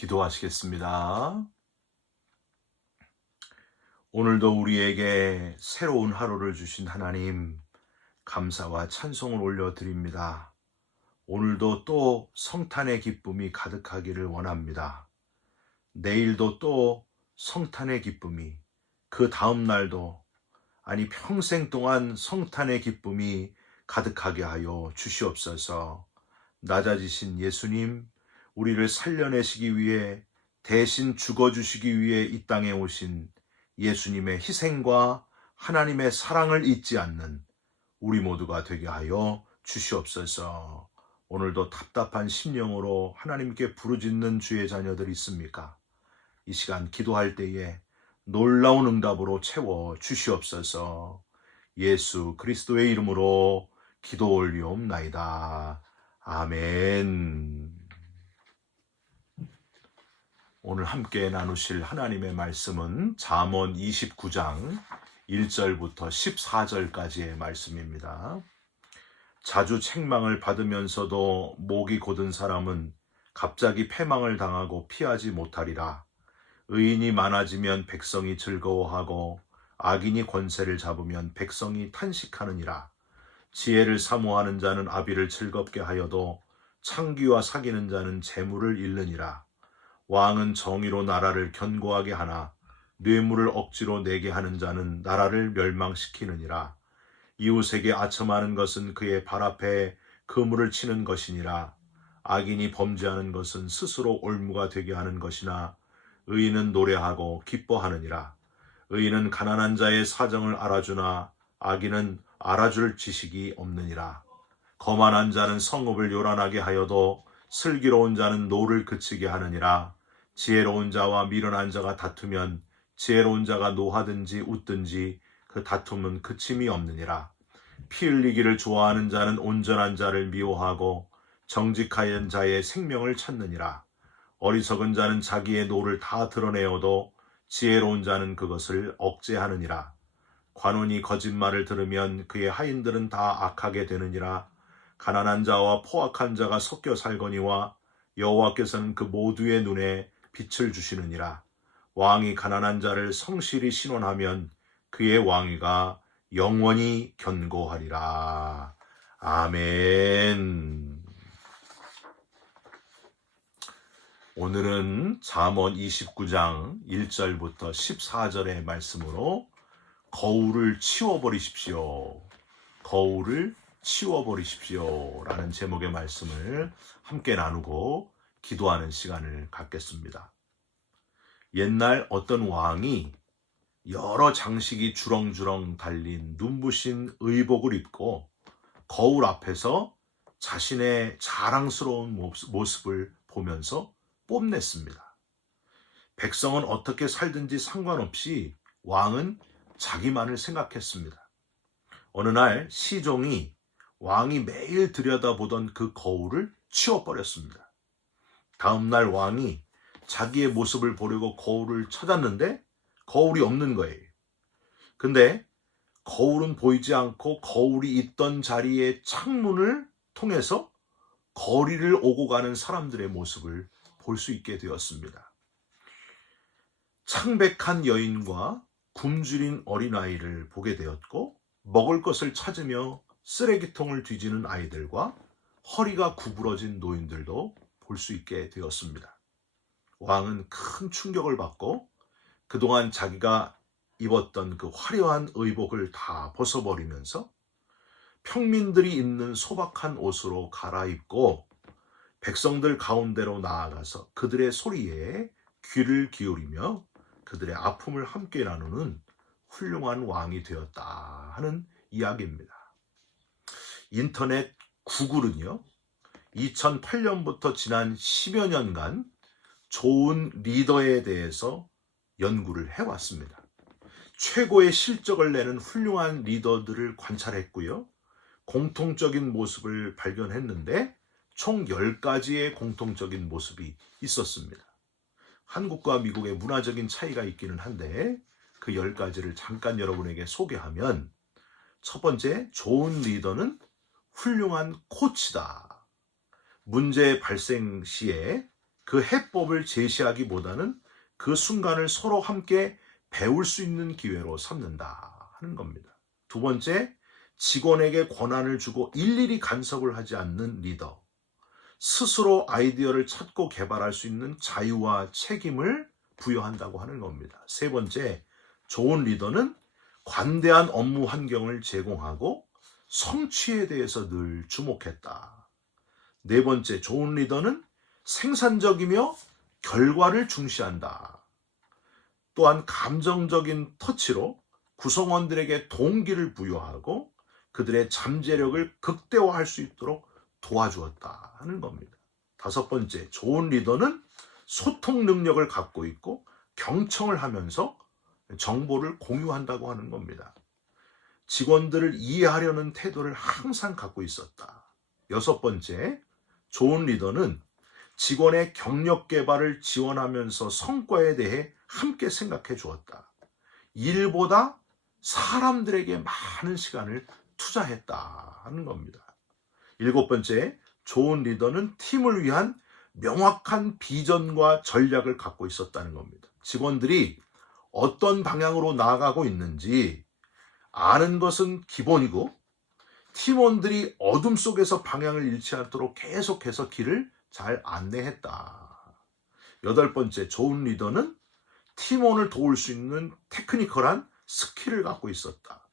기도하시겠습니다. 오늘도 우리에게 새로운 하루를 주신 하나님, 감사와 찬송을 올려드립니다. 오늘도 또 성탄의 기쁨이 가득하기를 원합니다. 내일도 또 성탄의 기쁨이, 그 다음 날도, 아니 평생 동안 성탄의 기쁨이 가득하게 하여 주시옵소서. 낮아지신 예수님, 우리를 살려내시기 위해, 대신 죽어주시기 위해 이 땅에 오신 예수님의 희생과 하나님의 사랑을 잊지 않는 우리 모두가 되게 하여 주시옵소서. 오늘도 답답한 심령으로 하나님께 부르짖는 주의 자녀들이 있습니까? 이 시간 기도할 때에 놀라운 응답으로 채워 주시옵소서. 예수 그리스도의 이름으로 기도 올리옵나이다. 아멘. 오늘 함께 나누실 하나님의 말씀은 잠언 29장 1절부터 14절까지의 말씀입니다. 자주 책망을 받으면서도 목이 곧은 사람은 갑자기 패망을 당하고 피하지 못하리라. 의인이 많아지면 백성이 즐거워하고 악인이 권세를 잡으면 백성이 탄식하느니라. 지혜를 사모하는 자는 아비를 즐겁게 하여도 창기와 사귀는 자는 재물을 잃느니라. 왕은 정의로 나라를 견고하게 하나 뇌물을 억지로 내게 하는 자는 나라를 멸망시키느니라. 이웃에게 아첨하는 것은 그의 발 앞에 그물을 치는 것이니라. 악인이 범죄하는 것은 스스로 올무가 되게 하는 것이나 의인은 노래하고 기뻐하느니라. 의인은 가난한 자의 사정을 알아주나 악인은 알아줄 지식이 없느니라. 거만한 자는 성읍을 요란하게 하여도 슬기로운 자는 노를 그치게 하느니라. 지혜로운 자와 미련한 자가 다투면 지혜로운 자가 노하든지 웃든지 그 다툼은 그침이 없느니라. 피 흘리기를 좋아하는 자는 온전한 자를 미워하고 정직한 자의 생명을 찾느니라. 어리석은 자는 자기의 노를 다 드러내어도 지혜로운 자는 그것을 억제하느니라. 관원이 거짓말을 들으면 그의 하인들은 다 악하게 되느니라. 가난한 자와 포악한 자가 섞여 살거니와 여호와께서는 그 모두의 눈에 빛을 주시느니라. 왕이 가난한 자를 성실히 신원하면 그의 왕위가 영원히 견고하리라. 아멘. 오늘은 잠언 29장 1절부터 14절의 말씀으로 거울을 치워버리십시오. 거울을 치워버리십시오. 라는 제목의 말씀을 함께 나누고 기도하는 시간을 갖겠습니다. 옛날 어떤 왕이 여러 장식이 주렁주렁 달린 눈부신 의복을 입고 거울 앞에서 자신의 자랑스러운 모습을 보면서 뽐냈습니다. 백성은 어떻게 살든지 상관없이 왕은 자기만을 생각했습니다. 어느 날 시종이 왕이 매일 들여다보던 그 거울을 치워버렸습니다. 다음 날 왕이 자기의 모습을 보려고 거울을 찾았는데 거울이 없는 거예요. 근데 거울은 보이지 않고 거울이 있던 자리의 창문을 통해서 거리를 오고 가는 사람들의 모습을 볼 수 있게 되었습니다. 창백한 여인과 굶주린 어린아이를 보게 되었고, 먹을 것을 찾으며 쓰레기통을 뒤지는 아이들과 허리가 구부러진 노인들도 볼 수 있게 되었습니다. 왕은 큰 충격을 받고 그동안 자기가 입었던 그 화려한 의복을 다 벗어버리면서 평민들이 입는 소박한 옷으로 갈아입고 백성들 가운데로 나아가서 그들의 소리에 귀를 기울이며 그들의 아픔을 함께 나누는 훌륭한 왕이 되었다 하는 이야기입니다. 인터넷 구글은요, 2008년부터 지난 10여 년간 좋은 리더에 대해서 연구를 해왔습니다. 최고의 실적을 내는 훌륭한 리더들을 관찰했고요. 공통적인 모습을 발견했는데 총 10가지의 공통적인 모습이 있었습니다. 한국과 미국의 문화적인 차이가 있기는 한데 그 10가지를 잠깐 여러분에게 소개하면, 첫 번째, 좋은 리더는 훌륭한 코치다. 문제 발생 시에 그 해법을 제시하기보다는 그 순간을 서로 함께 배울 수 있는 기회로 삼는다 하는 겁니다. 두 번째, 직원에게 권한을 주고 일일이 간섭을 하지 않는 리더. 스스로 아이디어를 찾고 개발할 수 있는 자유와 책임을 부여한다고 하는 겁니다. 세 번째, 좋은 리더는 관대한 업무 환경을 제공하고 성취에 대해서 늘 주목했다. 네 번째, 좋은 리더는 생산적이며 결과를 중시한다. 또한 감정적인 터치로 구성원들에게 동기를 부여하고 그들의 잠재력을 극대화할 수 있도록 도와주었다 하는 겁니다. 다섯 번째, 좋은 리더는 소통 능력을 갖고 있고 경청을 하면서 정보를 공유한다고 하는 겁니다. 직원들을 이해하려는 태도를 항상 갖고 있었다. 여섯 번째, 좋은 리더는 직원의 경력 개발을 지원하면서 성과에 대해 함께 생각해 주었다. 일보다 사람들에게 많은 시간을 투자했다 하는 겁니다. 일곱 번째, 좋은 리더는 팀을 위한 명확한 비전과 전략을 갖고 있었다는 겁니다. 직원들이 어떤 방향으로 나아가고 있는지 아는 것은 기본이고 팀원들이 어둠 속에서 방향을 잃지 않도록 계속해서 길을 잘 안내했다. 여덟 번째, 좋은 리더는 팀원을 도울 수 있는 테크니컬한 스킬을 갖고 있었다.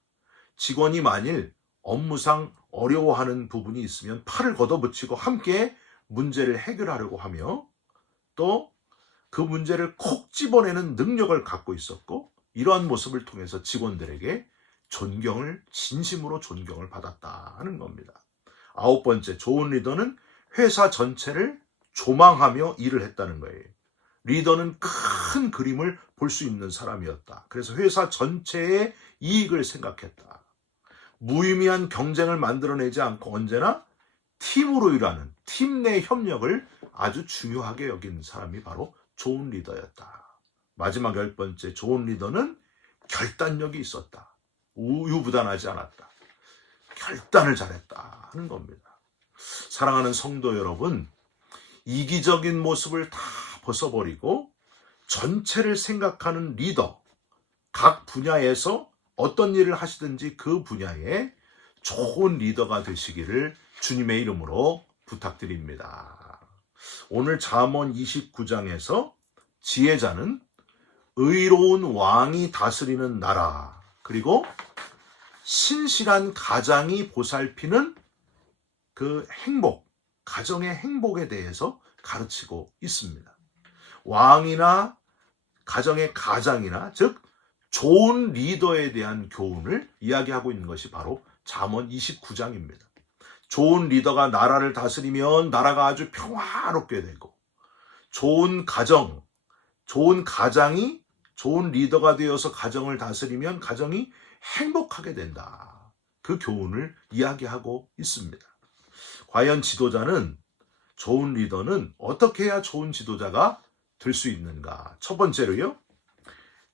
직원이 만일 업무상 어려워하는 부분이 있으면 팔을 걷어붙이고 함께 문제를 해결하려고 하며 또 그 문제를 콕 집어내는 능력을 갖고 있었고 이러한 모습을 통해서 직원들에게 진심으로 존경을 받았다 하는 겁니다. 아홉 번째, 좋은 리더는 회사 전체를 조망하며 일을 했다는 거예요. 리더는 큰 그림을 볼 수 있는 사람이었다. 그래서 회사 전체의 이익을 생각했다. 무의미한 경쟁을 만들어내지 않고 언제나 팀으로 일하는 팀 내 협력을 아주 중요하게 여긴 사람이 바로 좋은 리더였다. 마지막 열 번째, 좋은 리더는 결단력이 있었다. 우유부단하지 않았다. 결단을 잘했다 하는 겁니다. 사랑하는 성도 여러분, 이기적인 모습을 다 벗어버리고 전체를 생각하는 리더, 각 분야에서 어떤 일을 하시든지 그 분야에 좋은 리더가 되시기를 주님의 이름으로 부탁드립니다. 오늘 잠언 29장에서 지혜자는 의로운 왕이 다스리는 나라, 그리고 신실한 가장이 보살피는 그 행복, 가정의 행복에 대해서 가르치고 있습니다. 왕이나 가정의 가장이나 즉 좋은 리더에 대한 교훈을 이야기하고 있는 것이 바로 잠언 29장입니다. 좋은 리더가 나라를 다스리면 나라가 아주 평화롭게 되고 좋은 가정, 좋은 가장이 좋은 리더가 되어서 가정을 다스리면 가정이 행복하게 된다. 그 교훈을 이야기하고 있습니다. 과연 좋은 리더는 어떻게 해야 좋은 지도자가 될 수 있는가? 첫 번째로요,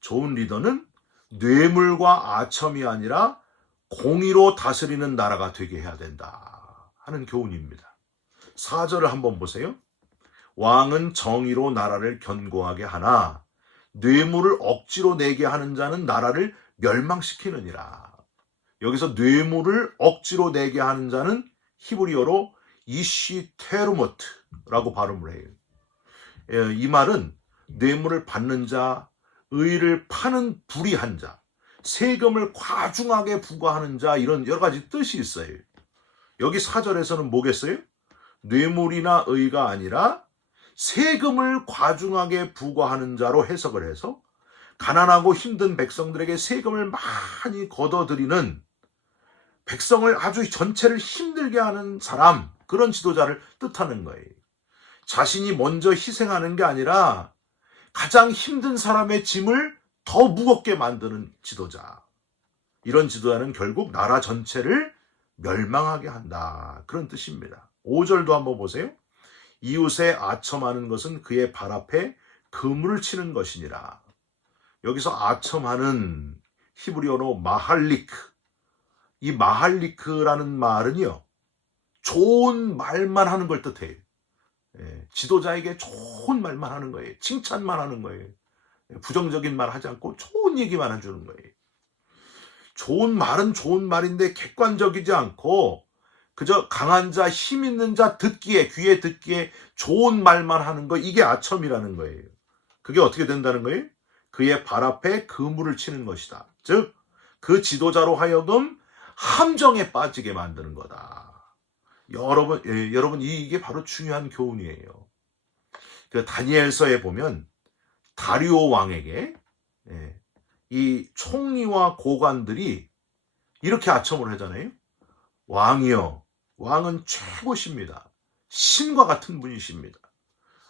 좋은 리더는 뇌물과 아첨이 아니라 공의로 다스리는 나라가 되게 해야 된다 하는 교훈입니다. 4절을 한번 보세요. 왕은 정의로 나라를 견고하게 하나 뇌물을 억지로 내게 하는 자는 나라를 멸망시키느니라. 여기서 뇌물을 억지로 내게 하는 자는 히브리어로 이시테르모트라고 발음을 해요. 이 말은 뇌물을 받는 자, 의를 파는 불의한 자, 세금을 과중하게 부과하는 자, 이런 여러 가지 뜻이 있어요. 여기 4절에서는 뭐겠어요? 뇌물이나 의가 아니라 세금을 과중하게 부과하는 자로 해석을 해서 가난하고 힘든 백성들에게 세금을 많이 걷어들이는, 백성을 아주 전체를 힘들게 하는 사람, 그런 지도자를 뜻하는 거예요. 자신이 먼저 희생하는 게 아니라 가장 힘든 사람의 짐을 더 무겁게 만드는 지도자. 이런 지도자는 결국 나라 전체를 멸망하게 한다, 그런 뜻입니다. 5절도 한번 보세요. 이웃에 아첨하는 것은 그의 발 앞에 그물을 치는 것이니라. 여기서 아첨하는 히브리어로 마할리크, 이 마할리크라는 말은요, 좋은 말만 하는 걸 뜻해요. 지도자에게 좋은 말만 하는 거예요. 칭찬만 하는 거예요. 부정적인 말 하지 않고 좋은 얘기만 해주는 거예요. 좋은 말은 좋은 말인데 객관적이지 않고 그저 강한 자, 힘 있는 자 듣기에, 귀에 듣기에 좋은 말만 하는 거, 이게 아첨이라는 거예요. 그게 어떻게 된다는 거예요? 그의 발 앞에 그물을 치는 것이다. 즉, 그 지도자로 하여금 함정에 빠지게 만드는 거다. 여러분, 이게 바로 중요한 교훈이에요. 그 다니엘서에 보면 다리오 왕에게 이 총리와 고관들이 이렇게 아첨을 하잖아요. 왕이여, 왕은 최고십니다. 신과 같은 분이십니다.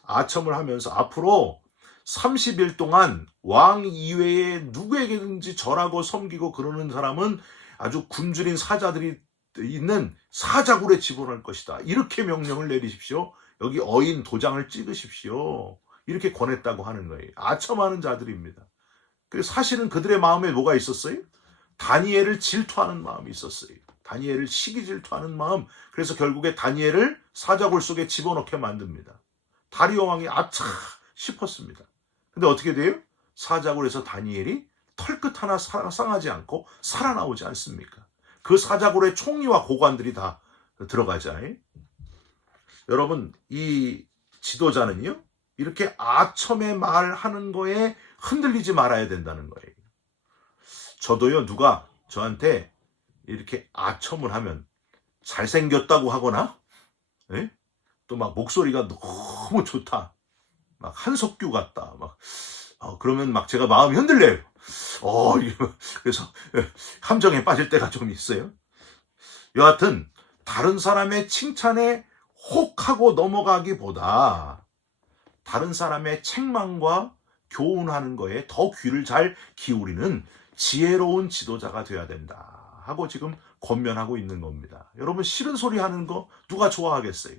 아첨을 하면서 앞으로 30일 동안 왕 이외에 누구에게든지 절하고 섬기고 그러는 사람은 아주 굶주린 사자들이 있는 사자굴에 집어넣을 것이다. 이렇게 명령을 내리십시오. 여기 어인 도장을 찍으십시오. 이렇게 권했다고 하는 거예요. 아첨하는 자들입니다. 그래서 사실은 그들의 마음에 뭐가 있었어요? 다니엘을 질투하는 마음이 있었어요. 다니엘을 시기 질투하는 마음. 그래서 결국에 다니엘을 사자굴 속에 집어넣게 만듭니다. 다리오 왕이 아차 싶었습니다. 근데 어떻게 돼요? 사자굴에서 다니엘이 털끝 하나 상하지 않고 살아나오지 않습니까? 그 사자굴에 총리와 고관들이 다 들어가잖아요. 여러분, 이 지도자는요, 이렇게 아첨의 말하는 거에 흔들리지 말아야 된다는 거예요. 저도요, 누가 저한테 이렇게 아첨을 하면 잘생겼다고 하거나, 또 막 목소리가 너무 좋다, 막 한석규 같다, 그러면 막 제가 마음이 흔들려요. 그래서 함정에 빠질 때가 좀 있어요. 여하튼 다른 사람의 칭찬에 혹하고 넘어가기보다 다른 사람의 책망과 교훈하는 거에 더 귀를 잘 기울이는 지혜로운 지도자가 돼야 된다 하고 지금 권면하고 있는 겁니다. 여러분, 싫은 소리 하는 거 누가 좋아하겠어요?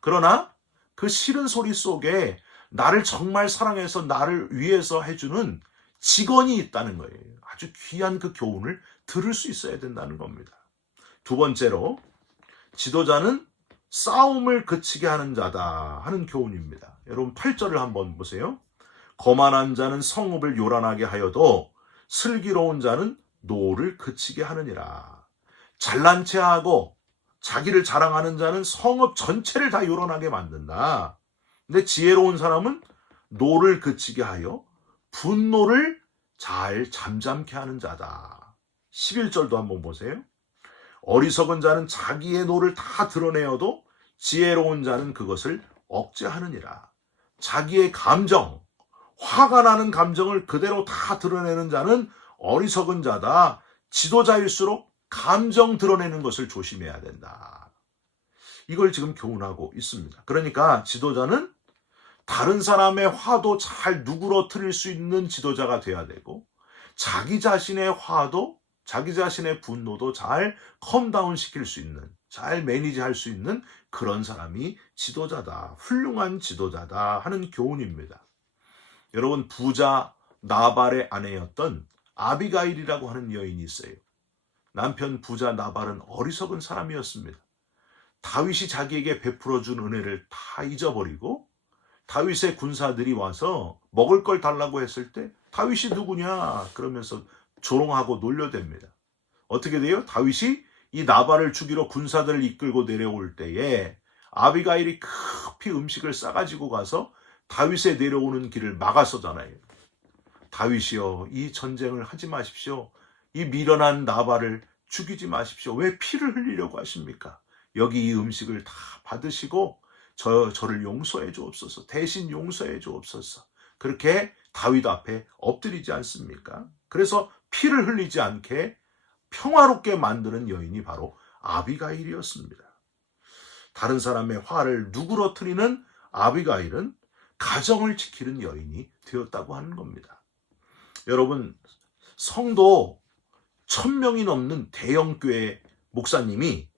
그러나 그 싫은 소리 속에 나를 정말 사랑해서 나를 위해서 해주는 직원이 있다는 거예요. 아주 귀한 그 교훈을 들을 수 있어야 된다는 겁니다. 두 번째로, 지도자는 싸움을 그치게 하는 자다 하는 교훈입니다. 여러분 8절을 한번 보세요. 거만한 자는 성읍을 요란하게 하여도 슬기로운 자는 노를 그치게 하느니라. 잘난 체하고 자기를 자랑하는 자는 성읍 전체를 다 요란하게 만든다. 근데 지혜로운 사람은 노를 그치게 하여 분노를 잘 잠잠케 하는 자다. 11절도 한번 보세요. 어리석은 자는 자기의 노를 다 드러내어도 지혜로운 자는 그것을 억제하느니라. 자기의 감정, 화가 나는 감정을 그대로 다 드러내는 자는 어리석은 자다. 지도자일수록 감정 드러내는 것을 조심해야 된다. 이걸 지금 교훈하고 있습니다. 그러니까 지도자는 다른 사람의 화도 잘 누그러뜨릴 수 있는 지도자가 돼야 되고, 자기 자신의 화도, 자기 자신의 분노도 잘 컴다운 시킬 수 있는, 잘 매니지할 수 있는 그런 사람이 지도자다, 훌륭한 지도자다 하는 교훈입니다. 여러분, 부자 나발의 아내였던 아비가일이라고 하는 여인이 있어요. 남편 부자 나발은 어리석은 사람이었습니다. 다윗이 자기에게 베풀어준 은혜를 다 잊어버리고 다윗의 군사들이 와서 먹을 걸 달라고 했을 때 다윗이 누구냐 그러면서 조롱하고 놀려댑니다. 어떻게 돼요? 다윗이 이 나발을 죽이러 군사들을 이끌고 내려올 때에 아비가일이 급히 음식을 싸가지고 가서 다윗의 내려오는 길을 막았었잖아요. 다윗이여, 이 전쟁을 하지 마십시오. 이 미련한 나발을 죽이지 마십시오. 왜 피를 흘리려고 하십니까? 여기 이 음식을 다 받으시고 저를 용서해 주옵소서. 대신 용서해 주옵소서. 그렇게 다윗 앞에 엎드리지 않습니까? 그래서 피를 흘리지 않게 평화롭게 만드는 여인이 바로 아비가일이었습니다. 다른 사람의 화를 누그러뜨리는 아비가일은 가정을 지키는 여인이 되었다고 하는 겁니다. 여러분, 성도 1000명이 넘는 대형교회 목사님이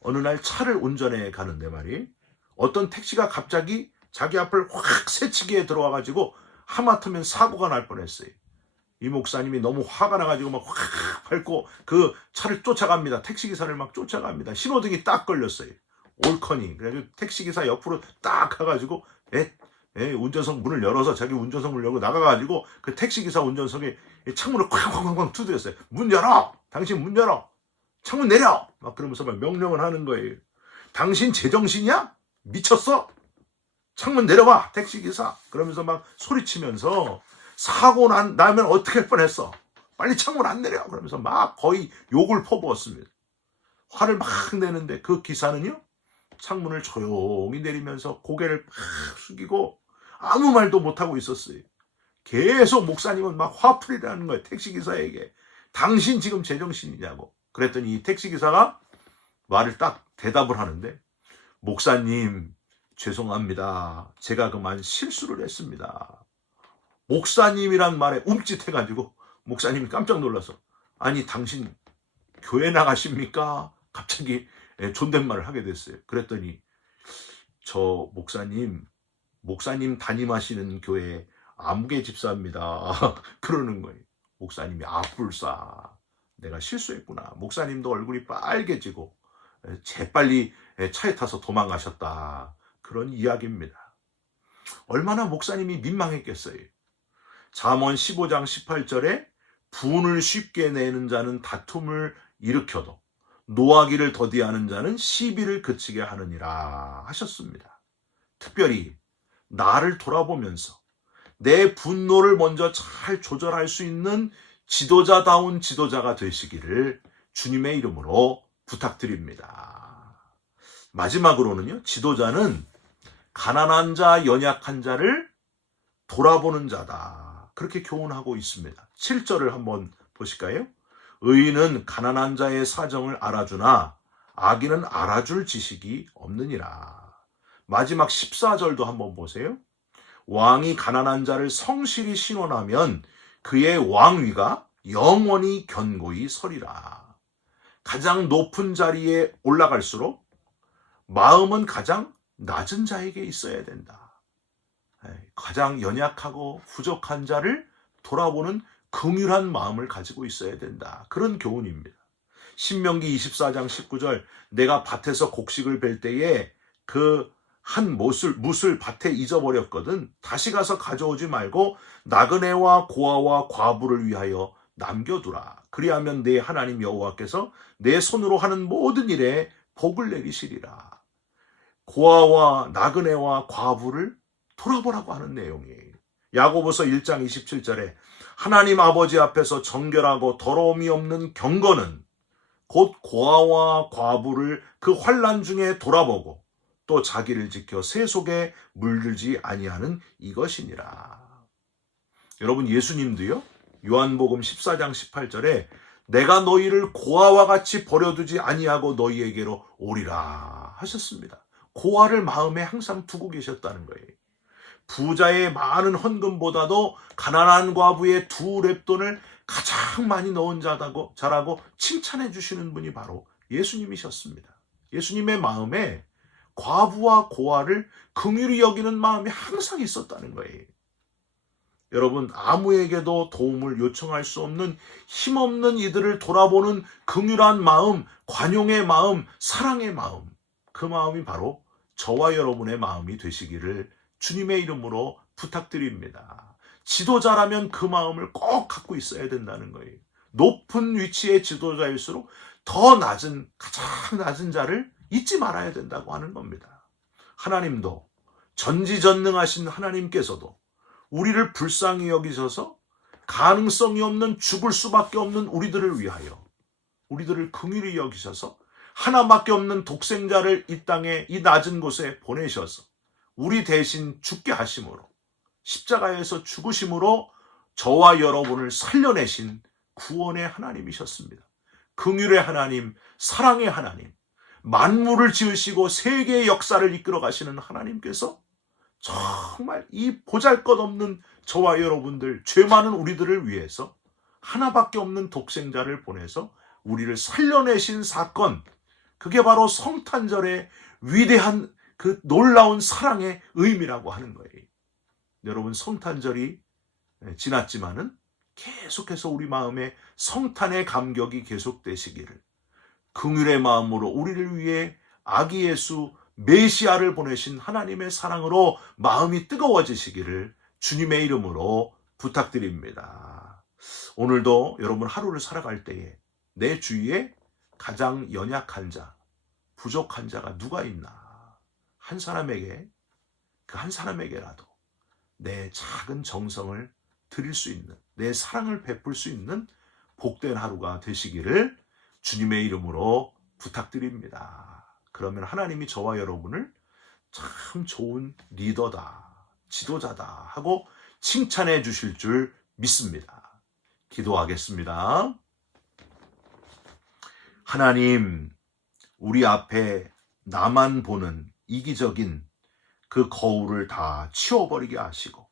어느 날 차를 운전해 가는데 말이에요. 어떤 택시가 갑자기 자기 앞을 확 새치기에 들어와가지고 하마터면 사고가 날 뻔했어요. 이 목사님이 너무 화가 나가지고 막 확 밟고 그 차를 쫓아갑니다. 택시기사를 막 쫓아갑니다. 신호등이 딱 걸렸어요. 옳거니. 그래가지고 택시기사 옆으로 딱 가가지고 운전석 문을 열어서 자기 운전석 문을 열고 나가가지고 그 택시기사 운전석에 창문을 쾅쾅쾅쾅 두드렸어요. 문 열어! 당신 문 열어! 창문 내려! 막 그러면서 막 명령을 하는 거예요. 당신 제정신이야? 미쳤어? 창문 내려봐, 택시기사. 그러면서 막 소리치면서 사고 나면 어떻게 할 뻔했어? 빨리 창문 안 내려. 그러면서 막 거의 욕을 퍼부었습니다. 화를 막 내는데 그 기사는요, 창문을 조용히 내리면서 고개를 막 숙이고 아무 말도 못하고 있었어요. 계속 목사님은 막 화풀이라는 거예요. 택시기사에게. 당신 지금 제정신이냐고. 그랬더니 이 택시기사가 말을 딱 대답을 하는데, 목사님 죄송합니다. 제가 그만 실수를 했습니다. 목사님이란 말에 움찔해가지고 목사님이 깜짝 놀라서, 아니 당신 교회 나가십니까? 갑자기 존댓말을 하게 됐어요. 그랬더니 저 목사님 담임하시는 교회 아무개 집사입니다. 그러는 거예요. 목사님이 불사 내가 실수했구나. 목사님도 얼굴이 빨개지고 재빨리 차에 타서 도망가셨다. 그런 이야기입니다. 얼마나 목사님이 민망했겠어요. 잠언 15장 18절에 분을 쉽게 내는 자는 다툼을 일으켜도 노하기를 더디하는 자는 시비를 그치게 하느니라 하셨습니다. 특별히 나를 돌아보면서 내 분노를 먼저 잘 조절할 수 있는 지도자다운 지도자가 되시기를 주님의 이름으로 부탁드립니다. 마지막으로는요, 지도자는 가난한 자, 연약한 자를 돌아보는 자다. 그렇게 교훈하고 있습니다. 7절을 한번 보실까요? 의인은 가난한 자의 사정을 알아주나 악인은 알아줄 지식이 없느니라. 마지막 14절도 한번 보세요. 왕이 가난한 자를 성실히 신원하면 그의 왕위가 영원히 견고히 서리라. 가장 높은 자리에 올라갈수록 마음은 가장 낮은 자에게 있어야 된다. 가장 연약하고 부족한 자를 돌아보는 긍휼한 마음을 가지고 있어야 된다. 그런 교훈입니다. 신명기 24장 19절, 내가 밭에서 곡식을 벨 때에 그 한 뭇을 밭에 잊어버렸거든. 다시 가서 가져오지 말고 나그네와 고아와 과부를 위하여 남겨두라. 그리하면 내 하나님 여호와께서 내 손으로 하는 모든 일에 복을 내리시리라. 고아와 나그네와 과부를 돌아보라고 하는 내용이에요. 야고보서 1장 27절에 하나님 아버지 앞에서 정결하고 더러움이 없는 경건은 곧 고아와 과부를 그 환난 중에 돌아보고 또 자기를 지켜 새 속에 물들지 아니하는 이것이니라. 여러분, 예수님도요, 요한복음 14장 18절에 내가 너희를 고아와 같이 버려두지 아니하고 너희에게로 오리라 하셨습니다. 고아를 마음에 항상 두고 계셨다는 거예요. 부자의 많은 헌금보다도 가난한 과부의 2렙돈을 가장 많이 넣은 자라고 칭찬해 주시는 분이 바로 예수님이셨습니다. 예수님의 마음에 과부와 고아를 긍휼히 여기는 마음이 항상 있었다는 거예요. 여러분, 아무에게도 도움을 요청할 수 없는 힘없는 이들을 돌아보는 긍휼한 마음, 관용의 마음, 사랑의 마음, 그 마음이 바로 저와 여러분의 마음이 되시기를 주님의 이름으로 부탁드립니다. 지도자라면 그 마음을 꼭 갖고 있어야 된다는 거예요. 높은 위치의 지도자일수록 더 낮은, 가장 낮은 자를 잊지 말아야 된다고 하는 겁니다. 하나님도, 전지전능하신 하나님께서도 우리를 불쌍히 여기셔서 가능성이 없는, 죽을 수밖에 없는 우리들을 위하여 우리들을 긍휼히 여기셔서 하나밖에 없는 독생자를 이 땅에, 이 낮은 곳에 보내셔서 우리 대신 죽게 하심으로, 십자가에서 죽으심으로 저와 여러분을 살려내신 구원의 하나님이셨습니다. 긍휼의 하나님, 사랑의 하나님, 만물을 지으시고 세계의 역사를 이끌어 가시는 하나님께서 정말 이 보잘것없는 저와 여러분들, 죄 많은 우리들을 위해서 하나밖에 없는 독생자를 보내서 우리를 살려내신 사건, 그게 바로 성탄절의 위대한 그 놀라운 사랑의 의미라고 하는 거예요. 여러분, 성탄절이 지났지만은 계속해서 우리 마음에 성탄의 감격이 계속되시기를, 긍휼의 마음으로 우리를 위해 아기 예수 메시아를 보내신 하나님의 사랑으로 마음이 뜨거워지시기를 주님의 이름으로 부탁드립니다. 오늘도 여러분 하루를 살아갈 때에 내 주위에 가장 연약한 자, 부족한 자가 누가 있나? 한 사람에게, 그 한 사람에게라도 내 작은 정성을 드릴 수 있는, 내 사랑을 베풀 수 있는 복된 하루가 되시기를 주님의 이름으로 부탁드립니다. 그러면 하나님이 저와 여러분을 참 좋은 리더다, 지도자다 하고 칭찬해 주실 줄 믿습니다. 기도하겠습니다. 하나님, 우리 앞에 나만 보는 이기적인 그 거울을 다 치워버리게 하시고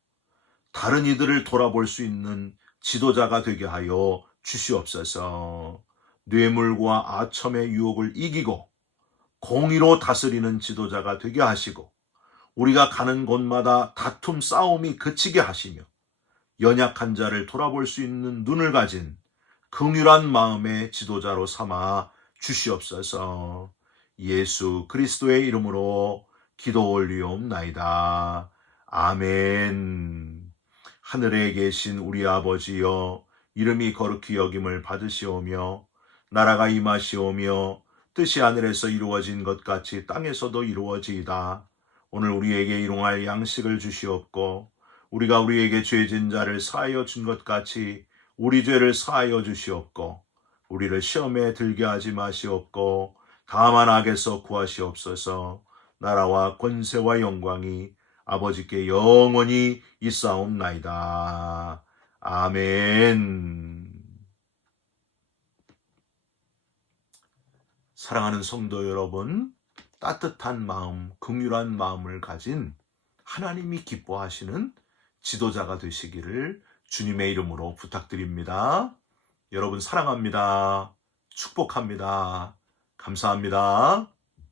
다른 이들을 돌아볼 수 있는 지도자가 되게 하여 주시옵소서. 뇌물과 아첨의 유혹을 이기고 공의로 다스리는 지도자가 되게 하시고 우리가 가는 곳마다 다툼 싸움이 그치게 하시며 연약한 자를 돌아볼 수 있는 눈을 가진 긍휼한 마음의 지도자로 삼아 주시옵소서. 예수 그리스도의 이름으로 기도 올리옵나이다. 아멘. 하늘에 계신 우리 아버지여, 이름이 거룩히 여김을 받으시오며 나라가 임하시오며 뜻이 하늘에서 이루어진 것 같이 땅에서도 이루어지이다. 오늘 우리에게 일용할 양식을 주시옵고 우리가 우리에게 죄진 자를 사하여 준 것 같이 우리 죄를 사하여 주시옵고 우리를 시험에 들게 하지 마시옵고 다만 악에서 구하시옵소서. 나라와 권세와 영광이 아버지께 영원히 있사옵나이다. 아멘. 사랑하는 성도 여러분, 따뜻한 마음, 긍휼한 마음을 가진 하나님이 기뻐하시는 지도자가 되시기를 주님의 이름으로 부탁드립니다. 여러분 사랑합니다. 축복합니다. 감사합니다.